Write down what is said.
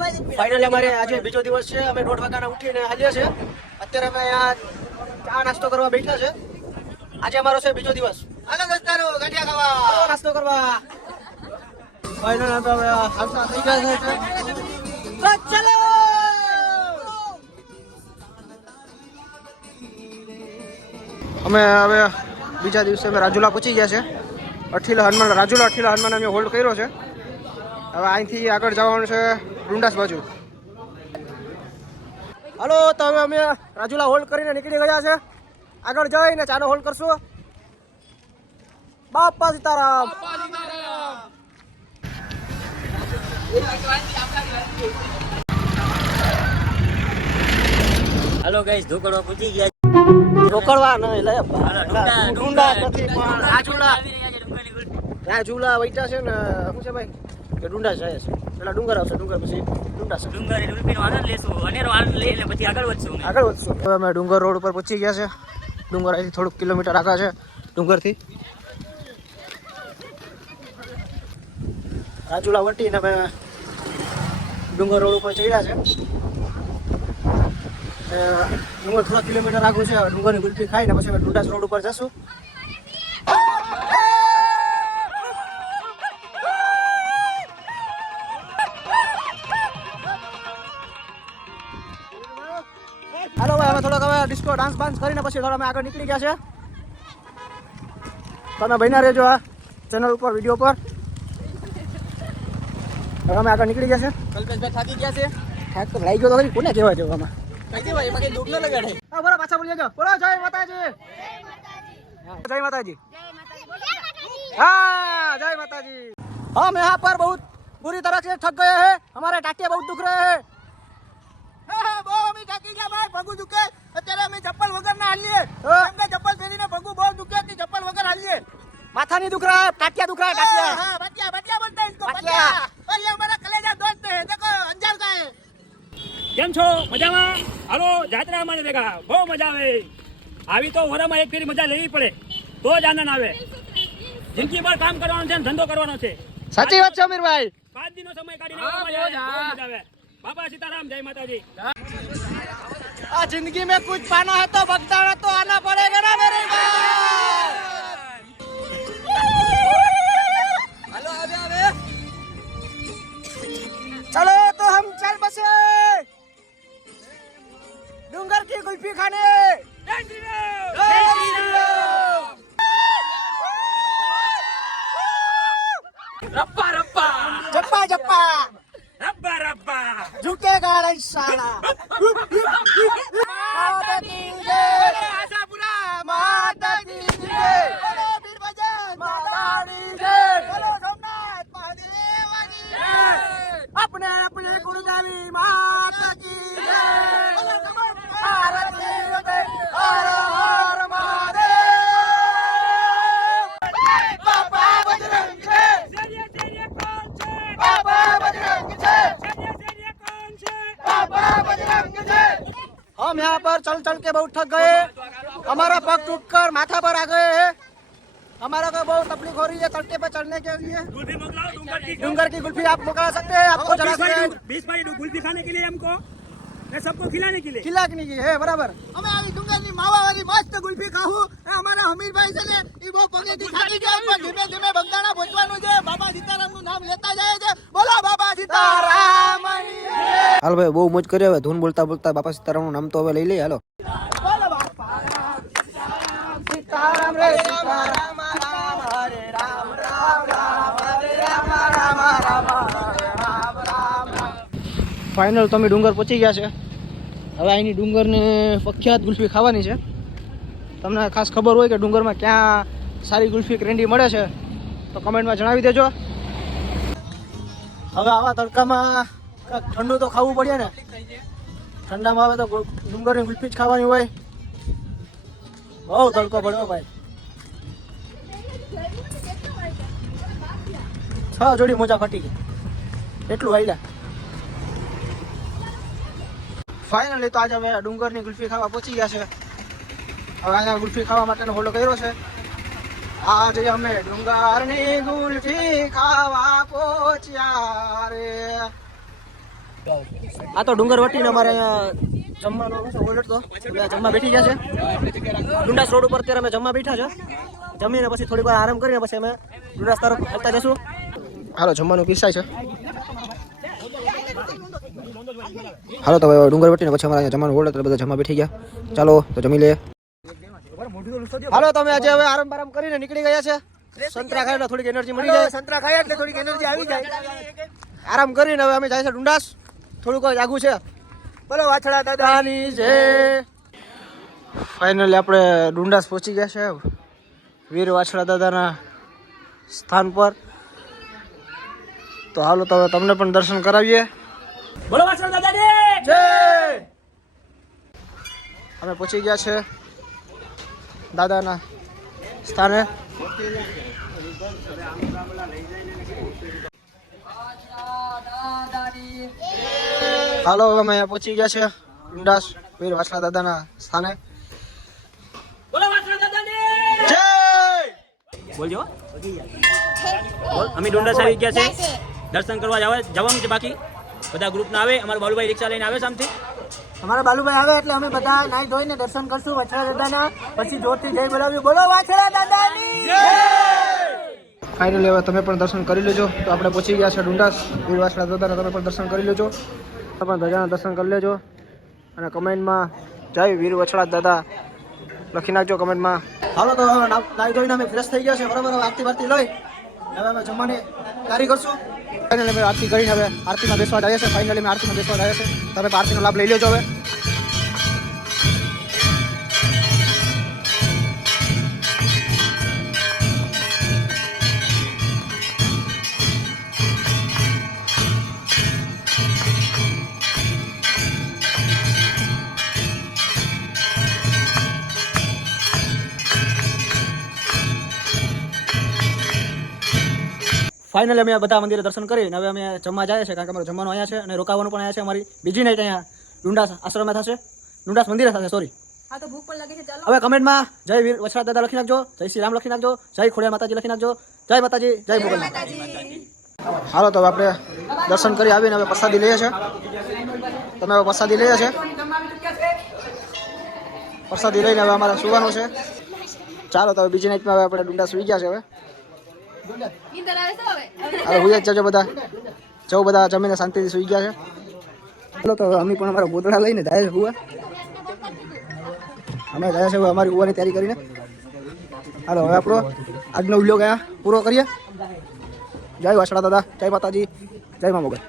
Finally અમારે આજે બીજો દિવસ છે. અમે 1:30 વાગ્યાના ઉઠીને હાલ્યા છે. અત્યારે અમે અહીંયા ચા નાસ્તો કરવા બેઠા છે. આજે અમારો છે બીજો દિવસ. હાલો દોસ્તારો ગાંઠિયા ખાવા નાસ્તો કરવા. ફાઇનલ હવે હાલતા થઈ ગયા છે. ચલો અમે હવે બીજા દિવસે અમે રાજુલા પહોંચી ગયા છે. રાજુલા હનુમાન અમે હોલ્ડ કર્યો છે. હવે અહીંથી આગળ જવાનું છે ડુંડાસ બાજુ. હાલો તો હવે અમે રાજુલા હોલ્ડ કરીને નીકળી ગયા છે. આગળ જઈને ચાનો હોલ્ડ કરશું. બાપા સીતારામ. હેલો ગાઈસ, ધોકડવા પહોંચી ગયા. રોકડવા નહીં લે ડુંડા નથી પણ રાજુલા વૈટા છે ને શું છે ભાઈ કે ડુંડા જાય છે. પેલા ડુંગર આવશે, ડુંગર પછી ડુંડા છે. ડુંગર ડુંગરનો આનંદ લેશું, અનેરો આનંદ લઈને પછી આગળ વધશું. હવે અમે ડુંગર રોડ ઉપર પહોંચી ગયા છે. ડુંગર અહીંથી થોડુંક કિલોમીટર આગળ છે ડુંગરથી. રાજુલા વટીને અમે ડુંગર રોડ ઉપર ચડ્યા છે. ડુંગર થોડા કિલોમીટર આગળ છે. ડુંગરની ગુલ્ફી ખાઈને પછી અમે ડુંડાસ રોડ ઉપર જશું. હાલો ભાઈ, અમે થોડોક હવે ડિસ્કો ડાન્સ બાન્સ કરીને પછી થોડા અમે આગળ નીકળી ગયા છે. તમે બન્યા રહેજો આ ચેનલ ઉપર, વિડીયો પર. હવે અમે આગળ નીકળી ગયા છે. કલ્પેશભાઈ થાકી ગયા છે. થાક તો લાગી ગયો તો ખરી. કોને કહેવાય છે આમાં? હા બરાબર, પાછા બોલી જજો. બોલો જય માતાજી. જય माताजी। हाँ जय माताजी। हम यहाँ पर बहुत बुरी तरह से थक गए हैं। हमारे टाटिया बहुत दुख रहे हैं। पगू दुखे अत्यारे चप्पल वगर ना हालिए। चप्पल पहरीने पगू बहुत दुखे चप्पल वगर हालिए। माथा नहीं दुख रहा है, टाटिया दुख रहा है। टाटिया हाँ बटिया बटिया बोलते हैं इसको। बटिया और ये हमारा कलेजा दोस्त है, देखो अंजार का है। કેમ છો? મજામાં? હાલો જાત્રા માં ભેગા બહુ મજા આવે. આવી તો વરામાં એક ફેરી મજા લેવી પડે તો જ આનંદ આવે. જિંદગી ભર કામ કરવાનું છે, ધંધો કરવાનો છે. સાચી વાત છે અમીરભાઈ. 5 દિનો સમય કાઢીને મજા આવે. બાપા सीताराम, जय माता जी। आ जिंदगी में कुछ पाना है तो बगदाना तो आना पड़ेगा ना मेरे भाई। हेलो अबे अबे चलो तो हम चल बसे डूंगर की कुल्फी खाने। रप्पा रप्पा जप्पा जप्पा रब्बा रब्बा झुकेगा नहीं साला। माता की जय, आशापुरा माता की जय, बोलो बीरबजन माता की जय, बोलो सोमनाथ महादेव की जय, अपने अपने गुरुदेवी माता की जय, बोलो भारती जय, हर हर महादेव। बाबा बजरंग जय, बाबा बजरंग जय, बाबा बजरंग जय। हम यहाँ पर चल चल के बहुत थक गए। हमारा पग टूटकर माथा पर आ गए हैं। हमारा को बहुत तकलीफ हो रही है चलते पे चढ़ने के लिए। डूंगर की कुल्फी आप मंगा सकते हैं, आपको चला सकते हैं। 20 भाई कुल्फी खाने के लिए हमको, सबको खिलाने के लिए। खिलाने की है बराबर। हमें આવી ડુંગરની માવાવાળી મસ્ત ગુલ્ફી ખાવું. અમારા હમીરભાઈ છે ને ઈ બહુ પગેથી થાકી ગયા પણ ધીમે ધીમે બગદાણા પહોંચવાનું છે. બાબા સીતારામનું નામ લેતા જાય છે. બોલો બાબા સીતારામ। હાલ ભાઈ બહુ મોજ કરી. હવે ધૂન બોલતા બોલતા બાપા સીતારામનું નામ તો હવે લઈ લઈએ. હાલો બોલો બાપા સીતારામ રે સીતારામ રામ હરે રામ રામ રામ હરે રામ રામ રામ હરે રામ રામ રામ। ફાઇનલ તમે ડુંગર પહોંચી ગયા છે. હવે અહીંની ડુંગરની પ્રખ્યાત ગુલ્ફી ખાવાની છે. તમને ખાસ ખબર હોય કે ડુંગરમાં ક્યાં સારી ગુલ્ફી ક્રેન્ડી મળે છે તો કમેન્ટમાં જણાવી દેજો. હવે આવા તડકામાં ઠંડુ તો ખાવું પડે ને. ઠંડામાં હવે તો ડુંગરની ગુલ્ફી જ ખાવાની હોય. બહુ તડકો પડ્યો ભાઈ. 6 જોડી મોજા ફાટી ગઈ એટલું હાલ્યા. ફાઇનલી તો આજે અમે ડુંગરની ગુલ્ફી ખાવા પહોંચી ગયા છે. હવે અહીંયા ગુલ્ફી ખાવા માટેનો હોલ્ડ કર્યો છે. આજે અમે ડુંગરની ગુલ્ફી ખાવા પહોંચ્યા રે. આ તો ડુંગર વટીને અમારે અહીંયા જમવાનો ઓર્ડર તો જમવા બેઠી ગયા છે. ડુંડાસ રોડ ઉપર અત્યારે અમે જમવા બેઠા છે. જમીને પછી થોડી વાર આરામ કરીને પછી અમે ડુંડાસ તરફ આવતા જશું. હાલો જમવાનું પીરસાય છે. હાલો તો ડુંગર વટીને પછી અમારે અહીંયા જમવાનું ઓર્ડર એટલે બધા જમવા બેઠી ગયા. ચાલો તો જમી લે. હાલો તમે આજે હવે આરામ બારામ કરીને નીકળી ગયા છે. સંતરા ખાય એટલે થોડીક એનર્જી મળી જાય. સંતરા ખાય એટલે થોડીક એનર્જી આવી જાય. આરામ કરીને હવે અમે જાય છે ડુંડાસ. થોડુંક જાગું છે. બોલો વાછડા દાદાની જય. ફાઇનલી આપણે ડુંડાસ પહોંચી ગયા છે વીર વાછડા દાદાના સ્થાન પર. તો હાલો તો તમને પણ દર્શન કરાવીએ. બોલો વાછડા દાદાની જય. અમે પહોંચી ગયા છે દાદાના સ્થાને. હાલો અમે અહીંયા પહોંચી ગયા છે ડુંડાસ વીર વાછડા દાદાના સ્થાને. બોલો વાછડા દાદાની જય. બોલજો. અમે ડુંડાસ આવી ગયા છે. દર્શન કરવા જવાનું છે. બાકી બધા ગ્રુપના આવે. અમારા બાલુભાઈ રિક્ષા લઈને આવે સામથી. અમારા બાલુભાઈ આવે એટલે અમે બધા નાઈ ધોઈને દર્શન કરશું વાછડા દાદાના. પછી જોરથી જય બોલાવ્યું. બોલો વાછડા દાદાની જય. ફાઇનલી હવે તમે પણ દર્શન કરી લેજો. તો આપણે પહોંચી ગયા છે ડુંડાસ વીર વાછડા દાદાના. તમે પણ દર્શન કરી લેજો. તમે પણ ધજાના દર્શન કરી લેજો અને કમેન્ટમાં જય વીર વાછડા દાદા લખી નાખજો કમેન્ટમાં. હાલો તો હવે નાઈ ધોઈને અમે ફ્રેશ થઈ ગયા છે બરાબર. હવે આરતી વારતી લઈ હવે અમે જમવાની તૈયારી કરશું. ફાઇનલી અમે આરતી કરીને હવે આરતીમાં બેસવા જઈએ છીએ. ફાઇનલી અમે આરતીમાં બેસવા જઈએ છીએ. તમે આરતીનો લાભ લઈ લેજો હવે. ફાઇનલી અમે બધા મંદિરે દર્શન કરીને હવે અમે જમવા જઈએ છીએ. કારણ કે અમારું જમવાનું અહીંયા છે અને રોકાવાનું પણ અહીંયા છે. અમારી બીજી નાઈટ અહીંયા ડુંડાસ આશ્રમમાં થશે. ડુંડાસ મંદિરે થશે સોરી. હા તો ભૂખ પણ લાગી છે. ચાલો હવે કમેન્ટમાં જય વીર વાછડા દાદા લખી નાખજો. જય શ્રી રામ લખી નાખજો. જય ખોડિયાર માતાજી લખી નાખજો. જય માતાજી જય મોગલ. હાલો તો આપણે દર્શન કરી આવીને હવે પ્રસાદી લઈએ છીએ. તમે હવે પ્રસાદી લઈએ છે. પ્રસાદી લઈને હવે અમારે સુવાનું છે. ચાલો તો બીજી નાઈટમાં હવે આપણે ડુંડા સુઈ ગયા છે. હવે નીંદર આવે છે હવે. હવે હુઈ જ જજો બધા. જવું બધા જમીને શાંતિથી સુઈ ગયા છે. ચાલો તો અમે પણ અમારા ગોદડા લઈને જાય છે હુવા. અમે જાય છે અમારી હુવાની તૈયારી કરીને. હાલો હવે આપણો આજનો વિડીયો ગયા પૂરો કરીએ. જય વાછડા દાદા, જય માતાજી, જય મા મોગલ.